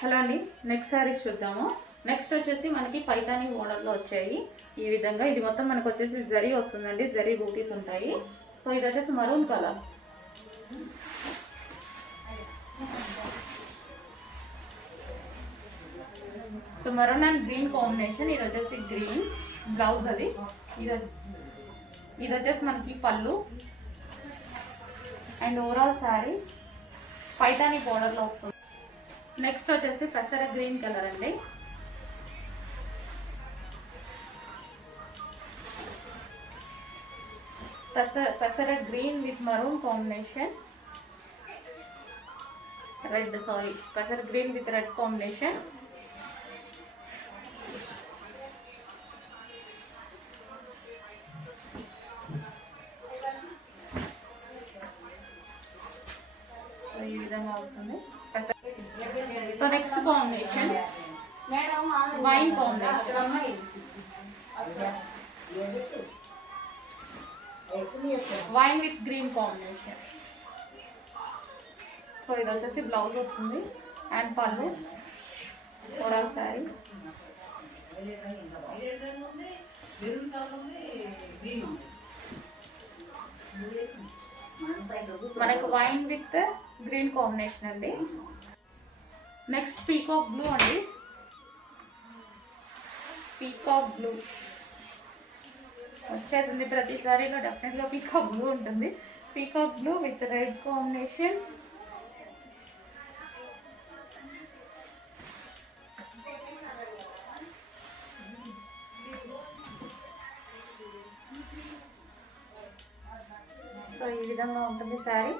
హలో అండి, నెక్స్ట్ శారీస్ చూద్దాము. నెక్స్ట్ వచ్చేసి మనకి పైతాని మోడల్లో వచ్చాయి. ఈ విధంగా ఇది మొత్తం మనకు వచ్చేసి జరీ వస్తుందండి, జరీ బూటీస్ ఉంటాయి. సో ఇది వచ్చేసి maroon colour. So maroon and green combination. ఇది వచ్చేసి గ్రీన్ బ్లౌజ్, అది ఇది వచ్చేసి మనకి పళ్ళు అండ్ ఓవరాల్ శారీ పైతాని బోర్డర్లో వస్తుంది. నెక్స్ట్ వచ్చేసి పెసర గ్రీన్ కలర్ అండి. పెసర green with maroon combination, red, sorry, పెసర గ్రీన్ విత్ రెడ్ కాంబినేషన్. ఈ విధంగా వస్తుంది. So next combination wine combination, wine with green combination. So ఇది వచ్చేసి బ్లౌజ్ వస్తుంది అండ్ పళ్ళు ఓవరాల్ శారీ. మనకు వైన్ విత్ గ్రీన్ కాంబినేషన్ అండి. నెక్స్ట్ పీకాక్ బ్లూ అండి. పీకాక్ బ్లూ వచ్చేది ప్రతిసారిలో డెఫినెట్గా పీకాక్ బ్లూ ఉంటుంది. Peacock blue with red combination. So ఈ విధంగా ఉంటుంది శారీ.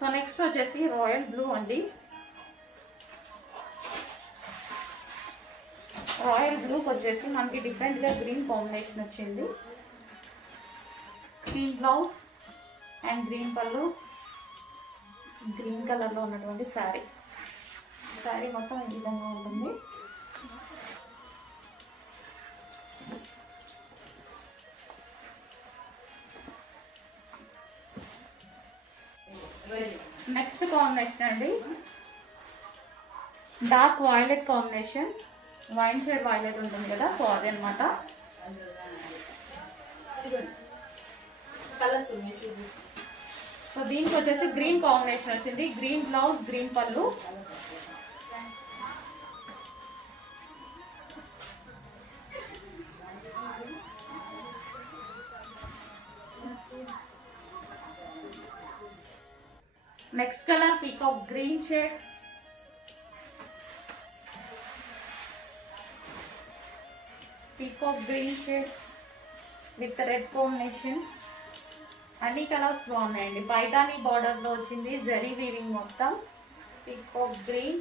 సో నెక్స్ట్ వచ్చేసి రాయల్ బ్లూ అండి. రాయల్ బ్లూకి వచ్చేసి మనకి డిఫరెంట్గా గ్రీన్ కాంబినేషన్ వచ్చింది. గ్రీన్ బ్లౌజ్ అండ్ గ్రీన్ పళ్ళు, గ్రీన్ కలర్లో ఉన్నటువంటి శారీ. శారీ మొత్తం ఈ విధంగా ఉంటుంది. నెక్స్ట్ కాంబినేషన్ అండి, dark violet combination. Wine shade violet ఉంటుంది కదా, సో అదే అనమాట. సో దీనికి వచ్చేసి గ్రీన్ కాంబినేషన్ వచ్చింది. గ్రీన్ బ్లౌజ్, గ్రీన్ పళ్ళు. Next colour peacock green shade. Peacock green shade with red combination. అన్ని కలర్స్ బాగున్నాయండి. పైతాని బార్డర్లో వచ్చింది, జరీ వీవింగ్ మొత్తం. Peacock green